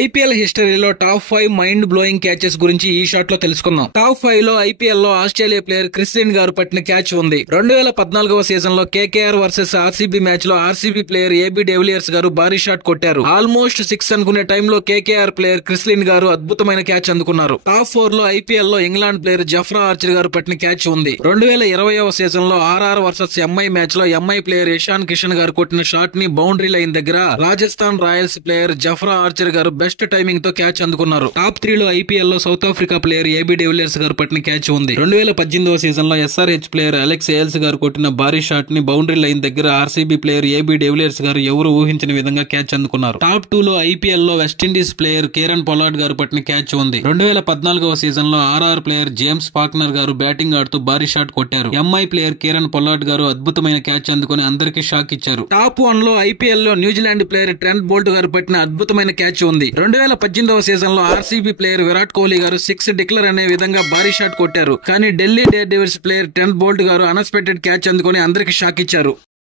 IPL హిస్టరీలో top 5 mind blowing catches గురించి ఈ షాట్ లో తెలుసుకుందాం. టాప్ 5 లో ఐపీఎల్ లో ఆస్ట్రేలియా ప్లేయర్ క్రిస్ లిన్ గారు పట్టిన క్యాచ్ ఉంది. 2014వ సీజన్ లో కేకేఆర్ వర్సెస్ ఆర్సీబీ మ్యాచ్ లో ఆర్సీబీ ప్లేయర్ ఏబీ డెవిలియర్స్ గారు భారీ షాట్ కొట్టారు. ఆల్మోస్ట్ 6 అనుకునే టైంలో కేకేఆర్ ప్లేయర్ క్రిస్ లిన్ గారు అద్భుతమైన క్యాచ్ అందుకున్నారు. టాప్ 4 లో ఐపీఎల్ లో ఇంగ్లాండ్ ప్లేయర్ జఫ్రా ఆర్చర్ గారు పట్టిన క్యాచ్ ఉంది. 2020వ సీజన్ లో ఆర్ఆర్ వర్సెస్ ఎంఐ మ్యాచ్ లో ఎంఐ ప్లేయర్ ఇషాన్ కిషన్ గారు కొట్టిన షాట్ ని బౌండరీ లైన్ దగ్గర Rajasthan Royals player Jofra Archer గారు బెస్ట్ టైమింగ్ తో క్యాచ్ అందుకున్నారు. టాప్ 3 లో ఐపీఎల్ లో south Africa player AB de Villiers గారు పట్టిన క్యాచ్ ఉంది. 2018వ సీజన్ లో ఎస్ఆర్హెచ్ ప్లేయర్ అలెక్స్ ఏల్స్ గారు కొట్టిన భారీ షాట్ ని బౌండరీ లైన్ దగ్గర ఆర్సీబీ ప్లేయర్ ఏబీ డెవిలియర్స్ గారు ఎవరు ఊహించిన విధంగా క్యాచ్ అందుకున్నారు. టాప్ 2 లో ఐపీఎల్ లో వెస్టిండీస్ ప్లేయర్ కీరన్ పొలార్డ్ గారు పట్టిన క్యాచ్ ఉంది. 2014వ సీజన్ లో ఆర్ఆర్ ప్లేయర్ జేమ్స్ ఫాక్నర్ గారు బ్యాటింగ్ ఆడుతూ భారీ షాట్ కొట్టారు. ఎంఐ ప్లేయర్ కీరన్ పొలార్డ్ గారు అద్భుతమైన క్యాచ్ అందుకుని అందరికీ షాక్ ఇచ్చారు. టాప్ 1 లో ఐపీఎల్ లో న్యూజిలాండ్ ప్లేయర్ ట్రెంట్ బోల్ట్ గారు పట్టిన అద్భుతమైన క్యాచ్ ఉంది. 2018వ సీజన్ లో ఆర్సీబీ ప్లేయర్ విరాట్ కోహ్లీ గారు 6 డిక్లేర్ అనే విధంగా భారీ షాట్ కొట్టారు. కానీ Delhi dare devils player Trent Boult గారు అన్ఎక్స్పెక్టెడ్ క్యాచ్ అందుకుని అందరికీ షాక్ ఇచ్చారు.